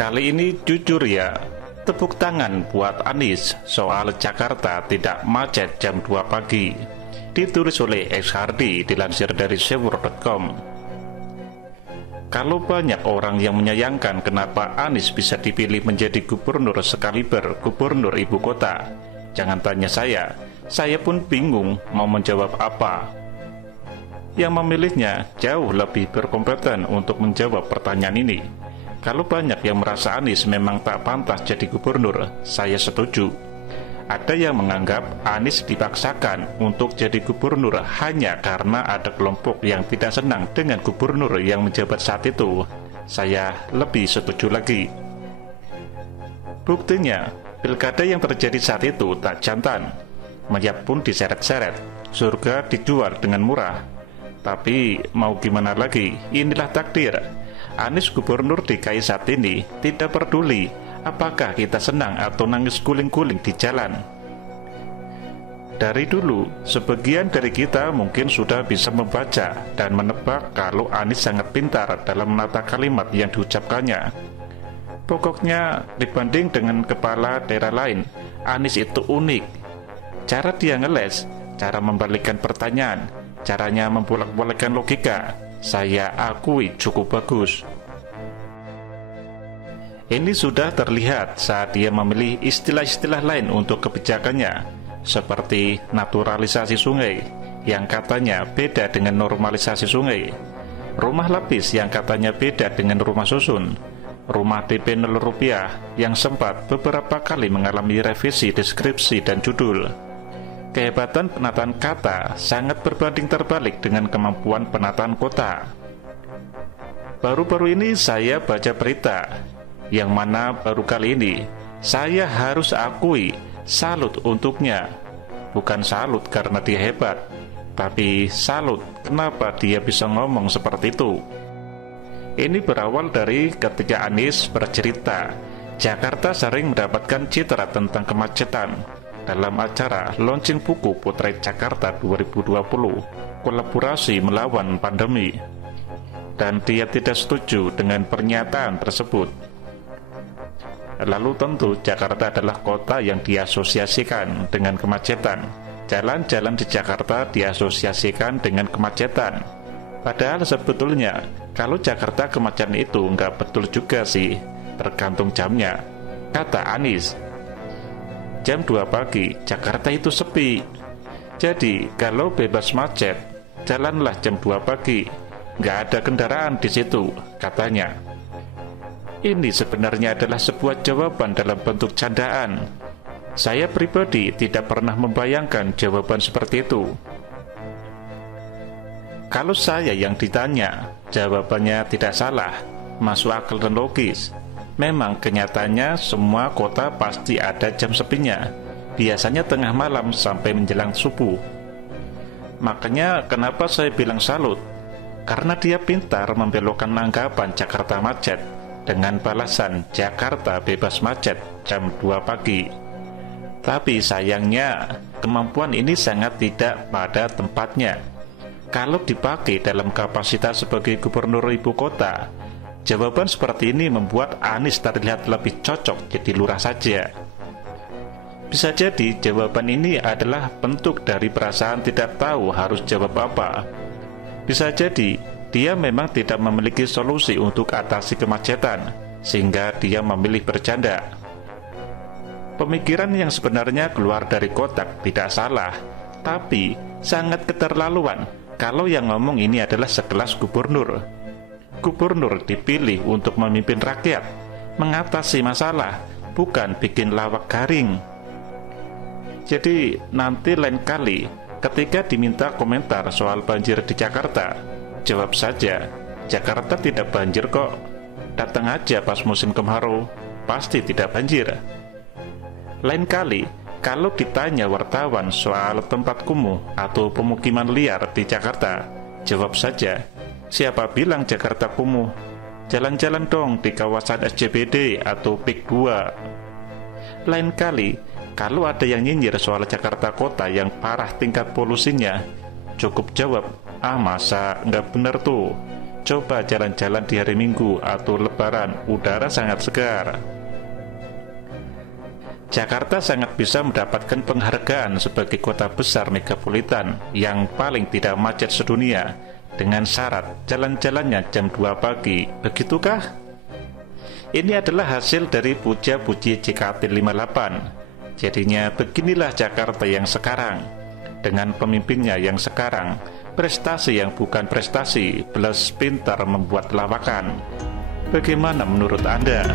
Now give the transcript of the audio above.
Kali ini jujur ya, tepuk tangan buat Anies soal Jakarta tidak macet jam 2 pagi. Ditulis oleh XHardi dilansir dari sewur.com. Kalau banyak orang yang menyayangkan kenapa Anies bisa dipilih menjadi gubernur sekaliber gubernur ibu kota, jangan tanya saya pun bingung mau menjawab apa. Yang memilihnya jauh lebih berkompeten untuk menjawab pertanyaan ini. Kalau banyak yang merasa Anies memang tak pantas jadi gubernur, saya setuju. Ada yang menganggap Anies dipaksakan untuk jadi gubernur hanya karena ada kelompok yang tidak senang dengan gubernur yang menjabat saat itu. Saya lebih setuju lagi. Buktinya, pilkada yang terjadi saat itu tak jantan. Mayat pun diseret-seret, surga dijual dengan murah. Tapi mau gimana lagi, inilah takdir. Anies gubernur DKI saat ini tidak peduli apakah kita senang atau nangis guling-guling di jalan. Dari dulu, sebagian dari kita mungkin sudah bisa membaca dan menebak kalau Anies sangat pintar dalam menata kalimat yang diucapkannya. Pokoknya, dibanding dengan kepala daerah lain, Anies itu unik. Cara dia ngeles, cara membalikkan pertanyaan, caranya membolak-balikkan logika, saya akui cukup bagus. Ini sudah terlihat saat dia memilih istilah-istilah lain untuk kebijakannya, seperti naturalisasi sungai, yang katanya beda dengan normalisasi sungai, rumah lapis yang katanya beda dengan rumah susun, rumah DP 0 rupiah yang sempat beberapa kali mengalami revisi deskripsi dan judul. Kehebatan penataan kata sangat berbanding terbalik dengan kemampuan penataan kota. Baru-baru ini saya baca berita, yang mana baru kali ini saya harus akui salut untuknya. Bukan salut karena dia hebat, tapi salut kenapa dia bisa ngomong seperti itu. Ini berawal dari ketika Anies bercerita, Jakarta sering mendapatkan citra tentang kemacetan dalam acara launching buku Potret Jakarta 2020, kolaborasi melawan pandemi. Dan dia tidak setuju dengan pernyataan tersebut. Lalu tentu Jakarta adalah kota yang diasosiasikan dengan kemacetan. Jalan-jalan di Jakarta diasosiasikan dengan kemacetan. Padahal sebetulnya kalau Jakarta kemacetan itu nggak betul juga sih, tergantung jamnya. Kata Anies, jam 2 pagi Jakarta itu sepi. Jadi kalau bebas macet, jalanlah jam 2 pagi. Nggak ada kendaraan di situ, katanya. Ini sebenarnya adalah sebuah jawaban dalam bentuk candaan. Saya pribadi tidak pernah membayangkan jawaban seperti itu. Kalau saya yang ditanya, jawabannya tidak salah, masuk akal dan logis. Memang kenyataannya semua kota pasti ada jam sepinya, biasanya tengah malam sampai menjelang subuh. Makanya kenapa saya bilang salut? Karena dia pintar membelokkan anggapan Jakarta macet dengan balasan Jakarta bebas macet jam 2 pagi. Tapi sayangnya, kemampuan ini sangat tidak pada tempatnya. Kalau dipakai dalam kapasitas sebagai gubernur ibu kota, jawaban seperti ini membuat Anies terlihat lebih cocok jadi lurah saja. Bisa jadi jawaban ini adalah bentuk dari perasaan tidak tahu harus jawab apa. Bisa jadi dia memang tidak memiliki solusi untuk atasi kemacetan, sehingga dia memilih bercanda. Pemikiran yang sebenarnya keluar dari kotak tidak salah, tapi sangat keterlaluan kalau yang ngomong ini adalah sekelas gubernur. Gubernur dipilih untuk memimpin rakyat, mengatasi masalah, bukan bikin lawak garing. Jadi nanti lain kali ketika diminta komentar soal banjir di Jakarta, jawab saja, Jakarta tidak banjir kok. Datang aja pas musim kemarau, pasti tidak banjir. Lain kali, kalau ditanya wartawan soal tempat kumuh atau pemukiman liar di Jakarta, jawab saja, siapa bilang Jakarta kumuh? Jalan-jalan dong di kawasan SCBD atau PIK 2. Lain kali, kalau ada yang nyinyir soal Jakarta kota yang parah tingkat polusinya, cukup jawab, masa nggak bener tuh. Coba jalan-jalan di hari Minggu atau Lebaran, udara sangat segar. Jakarta sangat bisa mendapatkan penghargaan sebagai kota besar megapolitan yang paling tidak macet sedunia, dengan syarat jalan-jalannya jam 2 pagi. Begitukah? Ini adalah hasil dari puja-puji JKT58. Jadinya beginilah Jakarta yang sekarang, dengan pemimpinnya yang sekarang, prestasi yang bukan prestasi, plus pintar membuat lawakan. Bagaimana menurut Anda?